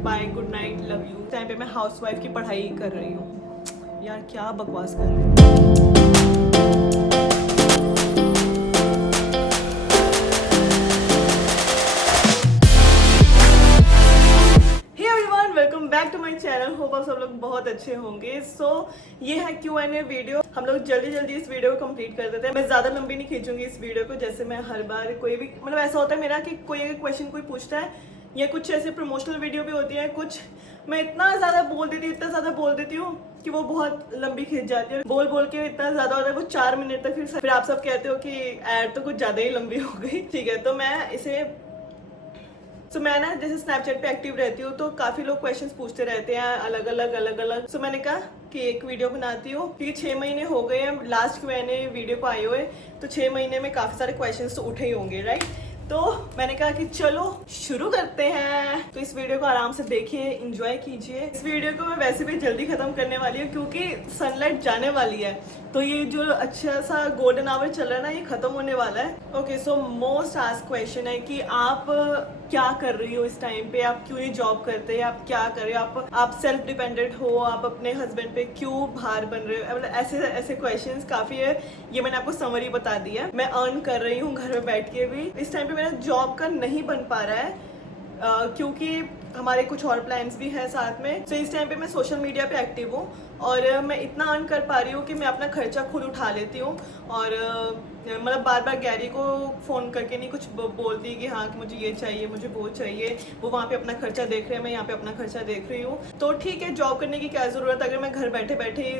Bye good night love you. Time पे मैं housewife की पढ़ाई कर रही हूँ। यार क्या बकवास कर रही हूँ। Welcome back to my channel. Hope आप सब लोग बहुत अच्छे होंगे। ये है Q&A वीडियो। हम लोग जल्दी जल्दी इस वीडियो को कंप्लीट कर देते हैं। मैं ज़्यादा लंबी नहीं खींचूंगी इस वीडियो को। जैसे मैं हर बार कोई भी मतलब ऐसा होता है मेरा कि कोई अगर क्वेश्चन कोई पूछता है या कुछ ऐसे प्रमोशनल वीडियो भी होती है, कुछ मैं इतना ज़्यादा बोल देती हूँ कि वो बहुत लंबी खींच जाती है। बोल बोल के इतना ज़्यादा होता है वो 4 मिनट तक। फिर आप सब कहते हो कि ऐड तो कुछ ज़्यादा ही लंबी हो गई। ठीक है, तो मैं इसे मैं ना जैसे स्नैपचैट पे एक्टिव रहती हूँ तो काफी लोग क्वेश्चंस पूछते रहते हैं अलग अलग। मैंने कहा कि एक वीडियो बनाती हूँ क्योंकि 6 महीने हो गए हैं लास्ट Q&A वीडियो को आए हुए। तो 6 महीने में काफी सारे क्वेश्चंस तो उठे ही होंगे, राइट। तो मैंने कहा कि चलो शुरू करते हैं। तो इस वीडियो को आराम से देखिए, एंजॉय कीजिए। इस वीडियो को मैं वैसे भी जल्दी खत्म करने वाली हूँ क्योंकि सनलाइट जाने वाली है। तो ये जो अच्छा सा गोल्डन आवर चल रहा है ना, ये खत्म होने वाला है। Okay, so most asked question है कि आप क्या कर रही हो इस टाइम पे, आप क्यों ये जॉब करते हैं, आप क्या कर रहे हो, आप सेल्फ डिपेंडेंट हो, आप अपने हस्बैंड पे क्यों भार बन रहे हो। मतलब ऐसे ऐसे क्वेश्चंस काफी है। ये मैंने आपको समरी बता दी है। मैं अर्न कर रही हूँ घर में बैठ के भी। इस टाइम पे मेरा जॉब का नहीं बन पा रहा है क्योंकि हमारे कुछ और प्लान्स भी हैं साथ में। तो इस टाइम पे मैं सोशल मीडिया पे एक्टिव हूँ और मैं इतना अर्न कर पा रही हूँ कि मैं अपना खर्चा खुद उठा लेती हूँ। और मतलब बार बार गैरी को फ़ोन करके नहीं कुछ बोलती कि हाँ कि मुझे ये चाहिए, मुझे वो चाहिए। वो वहाँ पे अपना खर्चा देख रहे हैं, मैं यहाँ पे अपना खर्चा देख रही हूँ। तो ठीक है, जॉब करने की क्या ज़रूरत अगर मैं घर बैठे बैठे ही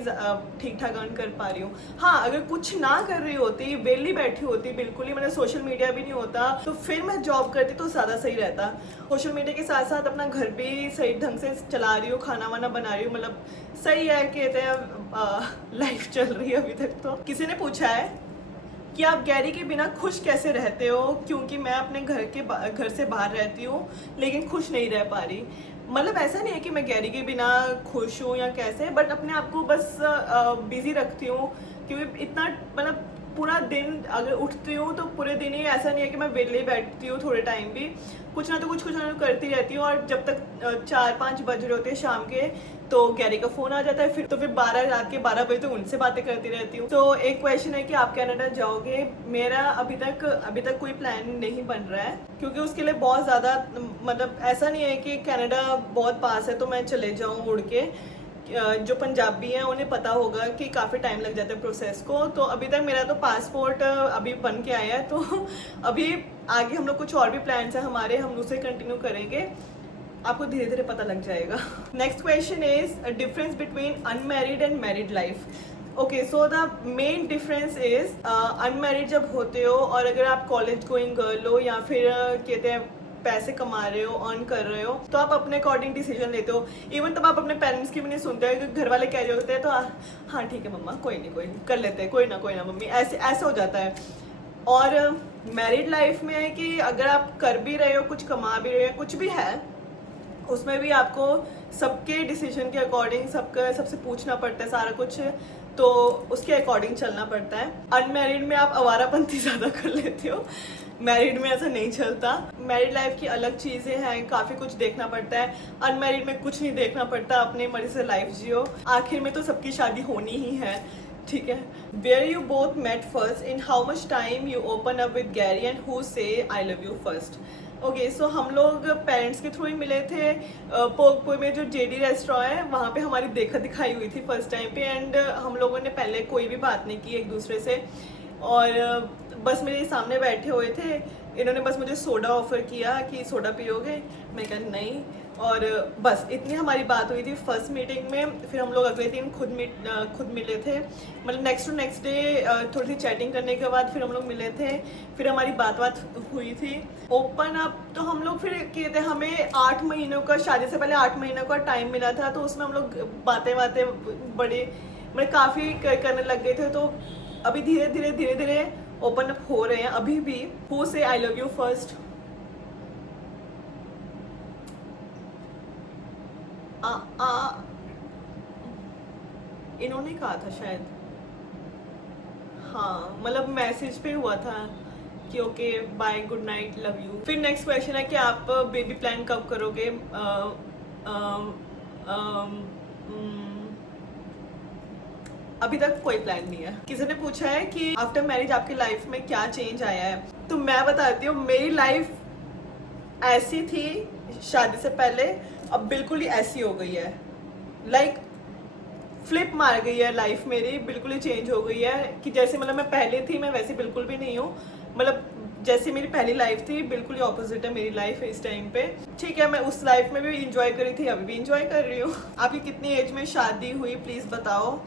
ठीक ठाक अर्न कर पा रही हूँ। हाँ, अगर कुछ ना कर रही होती, वेली बैठी होती, बिल्कुल ही मतलब सोशल मीडिया भी नहीं होता, तो फिर मैं जॉब करती तो ज़्यादा सही रहता। सोशल मीडिया के साथ साथ अपना घर भी सही ढंग से चला रही हूँ, खाना वाना बना रही हूँ, मतलब सही है, कहते हैं लाइफ चल रही है अभी तक। तो किसी ने पूछा है कि आप गैरी के बिना खुश कैसे रहते हो, क्योंकि मैं अपने घर से बाहर रहती हूँ लेकिन खुश नहीं रह पा रही। मतलब ऐसा नहीं है कि मैं गैरी के बिना खुश हूँ या कैसे, बट अपने आप को बस बिजी रखती हूँ क्योंकि इतना मतलब पूरा दिन अगर उठती हूँ तो पूरे दिन ही ऐसा नहीं है कि मैं वेले बैठती हूँ। थोड़े टाइम भी कुछ ना तो करती रहती हूँ। और जब तक 4-5 बज रहे होते हैं शाम के तो गैरी का फ़ोन आ जाता है। फिर 12 बजे तक उनसे बातें करती रहती हूँ। तो एक क्वेश्चन है कि आप कनाडा जाओगे। मेरा अभी तक कोई प्लान नहीं बन रहा है क्योंकि उसके लिए बहुत ज़्यादा मतलब ऐसा नहीं है कि कनाडा बहुत पास है तो मैं चले जाऊँ उड़ के। जो पंजाबी हैं उन्हें पता होगा कि काफ़ी टाइम लग जाता है प्रोसेस को। तो अभी तक मेरा तो पासपोर्ट अभी बन के आया है। तो अभी आगे हम लोग कुछ और भी प्लान्स हैं हमारे, हम उसे कंटिन्यू करेंगे। आपको धीरे धीरे पता लग जाएगा। Next question is difference between unmarried and married life. Okay, so the main difference is unmarried जब होते हो और अगर आप कॉलेज गोइंग गर्ल हो या फिर कहते हैं पैसे कमा रहे हो, अर्न कर रहे हो, तो आप अपने अकॉर्डिंग डिसीजन लेते हो। इवन तब आप अपने पेरेंट्स की भी नहीं सुनते हो। घर वाले कह रहे होते हैं तो हाँ ठीक है मम्मा, कोई नहीं कर लेते हैं, कोई ना मम्मी, ऐसे हो जाता है। और मैरिड लाइफ में है कि अगर आप कर भी रहे हो, कुछ कमा भी रहे हो, कुछ भी है, उसमें भी आपको सबके डिसीजन के अकॉर्डिंग सबसे पूछना पड़ता है सारा कुछ, तो उसके अकॉर्डिंग चलना पड़ता है। अनमैरिड में आप आवारापंथी ज़्यादा कर लेते हो, मैरिड में ऐसा नहीं चलता। मैरिड लाइफ की अलग चीज़ें हैं, काफ़ी कुछ देखना पड़ता है। अनमैरिड में कुछ नहीं देखना पड़ता, अपने मर्जी से लाइफ जियो। आखिर में तो सबकी शादी होनी ही है, ठीक है। Where you both met first, in how much time you open up with Gary and who say I love you first. Okay, so हम लोग पेरेंट्स के थ्रू ही मिले थे। पोकपुर में जो JD रेस्टोरेंट है वहाँ पे हमारी देखा दिखाई हुई थी फर्स्ट टाइम पे। एंड हम लोगों ने पहले कोई भी बात नहीं की एक दूसरे से, और बस मेरे सामने बैठे हुए थे। इन्होंने बस मुझे सोडा ऑफ़र किया कि सोडा पियोगे, मैं कहा नहीं, और बस इतनी हमारी बात हुई थी फर्स्ट मीटिंग में। फिर हम लोग अगले दिन खुद मिले थे, मतलब नेक्स्ट डे थोड़ी सी चैटिंग करने के बाद फिर हम लोग मिले थे। फिर हमारी बात हुई थी। ओपन अप तो हम लोग फिर किए थे। हमें 8 महीनों का, शादी से पहले 8 महीनों का टाइम मिला था, तो उसमें हम लोग बातें बड़े मतलब काफ़ी करने लग गए थे। तो अभी धीरे धीरे ओपन अप हो रहे हैं अभी भी। Who say I love you first, इन्होंने कहा था शायद, हाँ मतलब मैसेज पे हुआ था कि okay bye good night love you. फिर नेक्स्ट क्वेश्चन है कि आप बेबी प्लान कब करोगे। अम, अम, अभी तक कोई प्लान नहीं है। किसी ने पूछा है कि आफ्टर मैरिज आपकी लाइफ में क्या चेंज आया है, तो मैं बताती हूँ मेरी लाइफ ऐसी थी शादी से पहले, अब बिल्कुल ही ऐसी हो गई है। लाइक फ्लिप मार गई है लाइफ मेरी, बिल्कुल ही चेंज हो गई है कि जैसे मतलब मैं पहले थी मैं वैसे बिल्कुल भी नहीं हूँ। मतलब जैसी मेरी पहली लाइफ थी बिल्कुल ही ऑपोजिट है मेरी लाइफ इस टाइम पे। ठीक है, मैं उस लाइफ में भी इंजॉय करी थी, अभी भी इंजॉय कर रही हूँ। आपकी कितनी एज में शादी हुई प्लीज़ बताओ।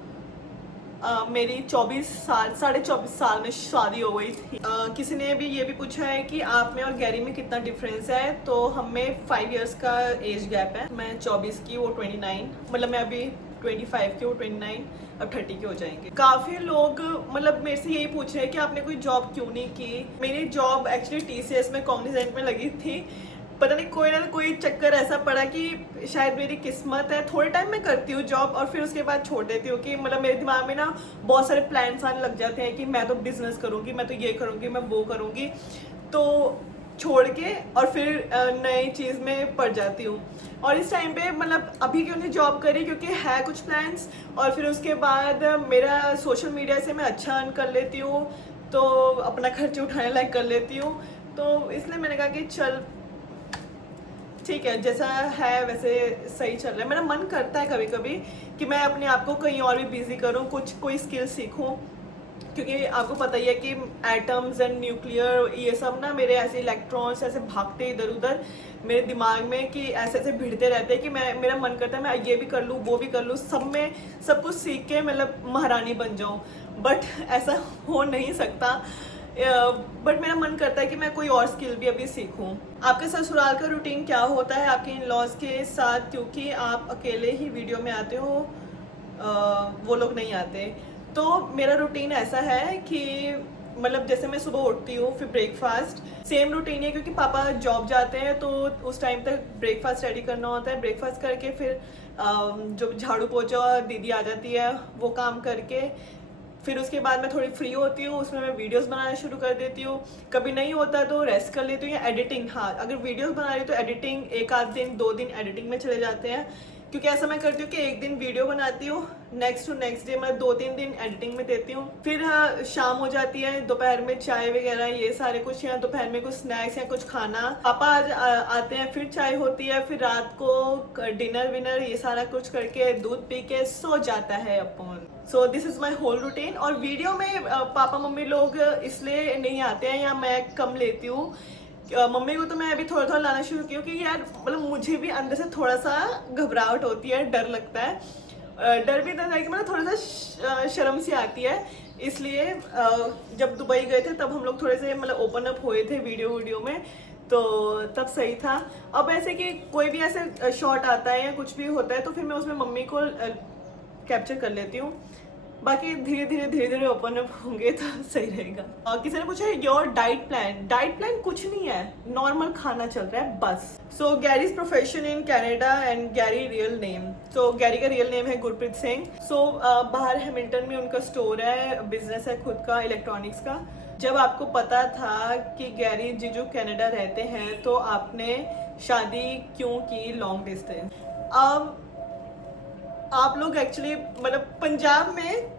मेरी 24 साल, 24.5 साल में शादी हो गई थी। किसी ने भी ये भी पूछा है कि आप में और गैरी में कितना डिफरेंस है, तो हम में 5 इयर्स का एज गैप है। मैं 24 की, वो 29, मतलब मैं अभी 25 की, वो 29, अब 30 के हो जाएंगे। काफ़ी लोग मतलब मेरे से यही पूछ रहे हैं कि आपने कोई जॉब क्यों नहीं की। मेरी जॉब एक्चुअली TCS में कॉग्निजेंट में लगी थी, पता नहीं कोई ना कोई चक्कर ऐसा पड़ा कि शायद मेरी किस्मत है। थोड़े टाइम मैं करती हूँ जॉब और फिर उसके बाद छोड़ देती हूँ कि मतलब मेरे दिमाग में ना बहुत सारे प्लान्स आने लग जाते हैं कि मैं तो बिजनेस करूँगी, मैं तो ये करूँगी, मैं वो करूँगी, तो छोड़ के और फिर नई चीज़ में पड़ जाती हूँ। और इस टाइम पे मतलब अभी क्यों नहीं जॉब करी, क्योंकि है कुछ प्लान्स, और फिर उसके बाद मेरा सोशल मीडिया से मैं अच्छा अर्न कर लेती हूँ, तो अपना खर्च उठाने लायक कर लेती हूँ। तो इसलिए मैंने कहा कि चल ठीक है, जैसा है वैसे सही चल रहा है। मेरा मन करता है कभी कभी कि मैं अपने आप को कहीं और भी बिजी करूँ, कोई स्किल सीखूँ, क्योंकि आपको पता ही है कि एटम्स एंड न्यूक्लियर ये सब ना मेरे ऐसे इलेक्ट्रॉन्स ऐसे भागते इधर उधर मेरे दिमाग में कि ऐसे ऐसे भिड़ते रहते हैं कि मेरा मन करता है मैं ये भी कर लूँ, वो भी कर लूँ, सब कुछ सीख के मतलब महारानी बन जाऊँ। बट ऐसा हो नहीं सकता। बट मेरा मन करता है कि मैं कोई और स्किल भी अभी सीखूं। आपके ससुराल का रूटीन क्या होता है आपके इन लॉज के साथ, क्योंकि आप अकेले ही वीडियो में आते हो, वो लोग नहीं आते। तो मेरा रूटीन ऐसा है कि मतलब जैसे मैं सुबह उठती हूँ, फिर ब्रेकफास्ट सेम रूटीन है, क्योंकि पापा जॉब जाते हैं तो उस टाइम तक ब्रेकफास्ट रेडी करना होता है। ब्रेकफास्ट करके फिर जो झाड़ू पोछा दीदी आ जाती है वो काम करके फिर उसके बाद मैं थोड़ी फ्री होती हूँ, उसमें मैं वीडियोस बनाना शुरू कर देती हूँ। कभी नहीं होता तो रेस्ट कर लेती हूँ, या एडिटिंग। हाँ, अगर वीडियोस बना रही तो एडिटिंग एक आध दिन 2 दिन एडिटिंग में चले जाते हैं, क्योंकि ऐसा मैं करती हूँ कि एक दिन वीडियो बनाती हूँ, नेक्स्ट डे मैं 2-3 दिन एडिटिंग में देती हूँ। फिर शाम हो जाती है, दोपहर में चाय वगैरह ये सारे कुछ, या दोपहर में कुछ स्नैक्स या कुछ खाना। पापा आते हैं, फिर चाय होती है, फिर रात को डिनर विनर ये सारा कुछ करके दूध पी के सो जाता है अपन। So this is my whole routine. और वीडियो में पापा मम्मी लोग इसलिए नहीं आते हैं या मैं कम लेती हूँ। मम्मी को तो मैं अभी थोड़ा थोड़ा लाना शुरू की हूँ, क्योंकि यार मतलब मुझे भी अंदर से थोड़ा सा घबराहट होती है, डर लगता है। डर भी था कि मतलब थोड़ा सा शर्म सी आती है। इसलिए जब दुबई गए थे तब हम लोग थोड़े से मतलब ओपन अप हुए थे वीडियो में, तो तब सही था। अब ऐसे कि कोई भी ऐसे शॉट आता है या कुछ भी होता है तो फिर मैं उसमें मम्मी को कैप्चर कर लेती हूँ। बाकी धीरे धीरे ओपन अप होंगे तो सही रहेगा। किसी ने पूछा योर डाइट प्लान कुछ नहीं है, नॉर्मल खाना चल रहा है बस। So Gary's profession in Canada and Gary real name. So Gary का रियल नेम है गुरप्रीत सिंह। सो बाहर हैमिल्टन में उनका स्टोर है, बिजनेस है खुद का इलेक्ट्रॉनिक्स का। जब आपको पता था कि गैरी जीजू कनाडा रहते हैं तो आपने शादी क्यों की लॉन्ग डिस्टेंस? आप लोग एक्चुअली मतलब पंजाब में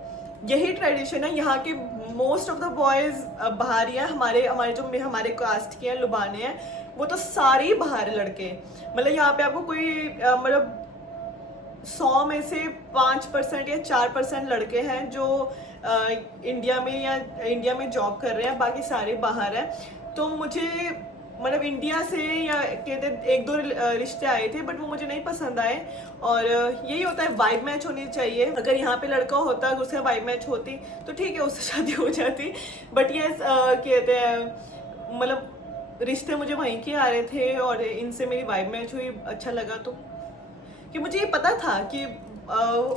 यही ट्रेडिशन है, यहाँ के मोस्ट ऑफ द बॉयज़ बाहर ही हैं। हमारे कास्ट के हैं, लुबाने हैं, वो तो सारे ही बाहर है लड़के। मतलब यहाँ पे आपको कोई मतलब 100 में से 5% या 4% लड़के हैं जो इंडिया में जॉब कर रहे हैं, बाकी सारे बाहर हैं। तो मुझे मतलब इंडिया से या कहते 1-2 रिश्ते आए थे, बट वो मुझे नहीं पसंद आए। और यही होता है, वाइब मैच होनी चाहिए। अगर यहाँ पे लड़का होता, अगर उससे वाइब मैच होती तो ठीक है, उससे शादी हो जाती। बट ये कहते हैं मतलब रिश्ते मुझे वहीं के आ रहे थे और इनसे मेरी वाइब मैच हुई, अच्छा लगा। तो कि मुझे ये पता था कि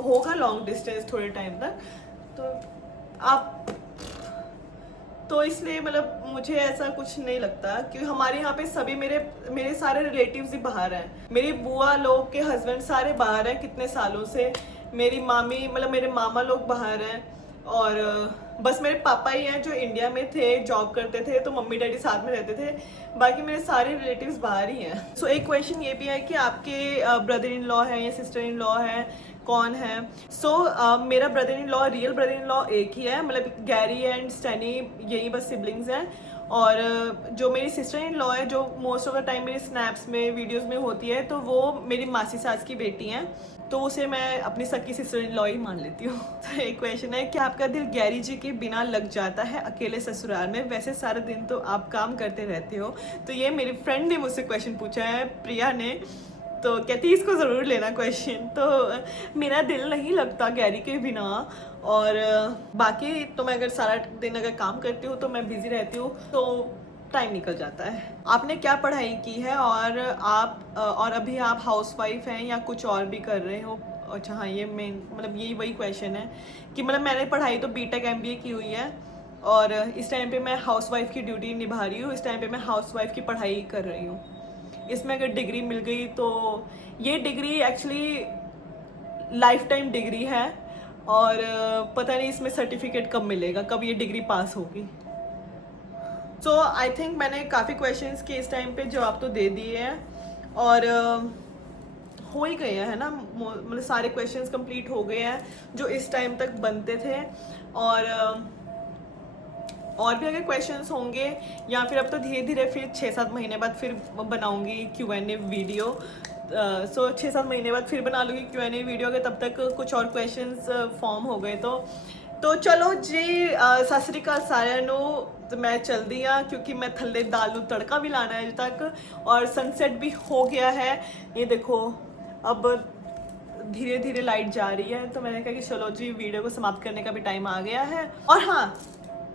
होगा लॉन्ग डिस्टेंस थोड़े टाइम तक, तो इसलिए मतलब मुझे ऐसा कुछ नहीं लगता। क्योंकि हमारे यहाँ पे सभी मेरे सारे रिलेटिव्स ही बाहर हैं। मेरी बुआ लोग के हस्बैंड सारे बाहर हैं कितने सालों से। मेरी मामी मतलब मेरे मामा लोग बाहर हैं, और बस मेरे पापा ही हैं जो इंडिया में थे, जॉब करते थे, तो मम्मी डैडी साथ में रहते थे, बाकी मेरे सारे रिलेटिव्स बाहर ही हैं। सो एक क्वेश्चन ये भी है कि आपके ब्रदर इन लॉ है या सिस्टर इन लॉ है, कौन है? सो मेरा brother in law, real brother in law एक ही है, मतलब गैरी एंड स्टैनी, यही बस सिबलिंग्स हैं। और जो मेरी सिस्टर इन लॉ है, जो मोस्ट ऑफ द टाइम मेरी स्नैप्स में, वीडियोस में होती है, तो वो मेरी मासी सास की बेटी हैं, तो उसे मैं अपनी सकी सिस्टर इन लॉ ही मान लेती हूँ। तो एक क्वेश्चन है कि आपका दिल गैरी जी के बिना लग जाता है अकेले ससुराल में? वैसे सारा दिन तो आप काम करते रहते हो। तो ये मेरी फ्रेंड ने मुझसे क्वेश्चन पूछा है, प्रिया ने, तो कहती इसको ज़रूर लेना क्वेश्चन। तो मेरा दिल नहीं लगता गैरी के बिना, और बाकी तो मैं अगर सारा दिन अगर काम करती हूँ तो मैं बिज़ी रहती हूँ, तो टाइम निकल जाता है। आपने क्या पढ़ाई की है, और अभी आप हाउसवाइफ हैं या कुछ और भी कर रहे हो? अच्छा हाँ, ये मेन मतलब यही वही क्वेश्चन है कि मतलब मैंने पढ़ाई तो बीटेक एमबीए की हुई है, और इस टाइम पे मैं हाउसवाइफ की ड्यूटी निभा रही हूँ। इस टाइम पे मैं हाउसवाइफ की पढ़ाई कर रही हूँ। इसमें अगर डिग्री मिल गई तो ये degree actually life time degree है, और पता नहीं इसमें सर्टिफिकेट कब मिलेगा, कब ये डिग्री पास होगी। सो आई थिंक मैंने काफ़ी क्वेश्चंस के इस टाइम पे जवाब तो दे दिए हैं, और हो ही गए हैं, है ना, मतलब सारे क्वेश्चंस कंप्लीट हो गए हैं जो इस टाइम तक बनते थे। और भी अगर क्वेश्चंस होंगे, या फिर अब तो धीरे धीरे फिर 6-7 महीने बाद फिर बनाऊंगी Q&A वीडियो। सो 6-7 महीने बाद फिर बना लूँगी Q&A वीडियो, अगर तब तक कुछ और क्वेश्चंस फॉर्म हो गए तो चलो जी, सत श्री अकाल सारिਆਂ ਨੂੰ। तो मैं चल दी हाँ, क्योंकि मैं थल्ले दाल नू तड़का भी लाना है अजे तक, और सनसेट भी हो गया है। ये देखो अब धीरे धीरे लाइट जा रही है, तो मैंने कहा कि चलो जी वीडियो को समाप्त करने का भी टाइम आ गया है। और हाँ,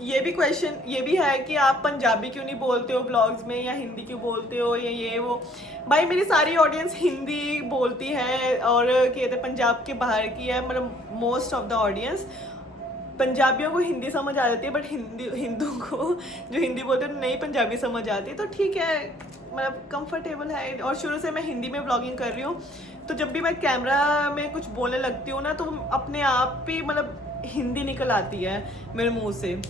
ये भी क्वेश्चन ये भी है कि आप पंजाबी क्यों नहीं बोलते हो ब्लॉग्स में, या हिंदी क्यों बोलते हो, या ये वो। भाई मेरी सारी ऑडियंस हिंदी बोलती है, और कहते पंजाब के बाहर की है, मतलब मोस्ट ऑफ द ऑडियंस। पंजाबियों को हिंदी समझ आ जाती है, बट हिंदू को जो हिंदी बोलते हैं नहीं पंजाबी समझ आती, तो ठीक है, मतलब कंफर्टेबल है। और शुरू से मैं हिंदी में ब्लॉगिंग कर रही हूँ, तो जब भी मैं कैमरा में कुछ बोलने लगती हूँ ना, तो अपने आप ही मतलब हिंदी निकल आती है मेरे मुंह से।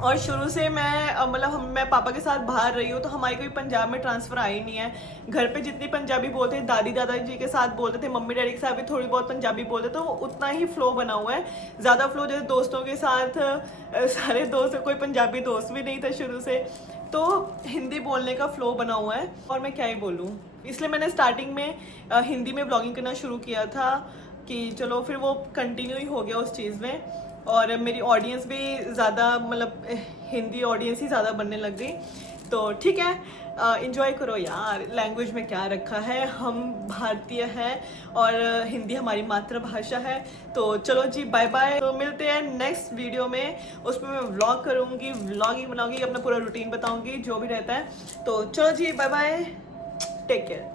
और शुरू से मैं पापा के साथ बाहर रही हूँ, तो हमारी कोई पंजाब में ट्रांसफ़र आई नहीं है। घर पे जितनी पंजाबी बोलते हैं, दादी दादाजी के साथ बोलते थे, मम्मी डैडी के साथ भी थोड़ी बहुत पंजाबी बोलते, तो उतना ही फ़्लो बना हुआ है। ज़्यादा फ़्लो जैसे दोस्तों के साथ, सारे दोस्त, कोई पंजाबी दोस्त भी नहीं था शुरू से, तो हिंदी बोलने का फ़्लो बना हुआ है। और मैं क्या ही बोलूँ, इसलिए मैंने स्टार्टिंग में हिंदी में ब्लॉगिंग करना शुरू किया था, कि चलो फिर वो कंटिन्यू ही हो गया उस चीज़ में। और मेरी ऑडियंस भी ज़्यादा मतलब हिंदी ऑडियंस ही ज़्यादा बनने लग गई, तो ठीक है, इंजॉय करो यार। लैंग्वेज में क्या रखा है, हम भारतीय हैं, और हिंदी हमारी मातृभाषा है। तो चलो जी, बाय बाय। तो मिलते हैं नेक्स्ट वीडियो में, उसमें मैं व्लॉग करूँगी, व्लॉगिंग बनाऊँगी, अपना पूरा रूटीन बताऊँगी, जो भी रहता है। तो चलो जी, बाय बाय, टेक केयर।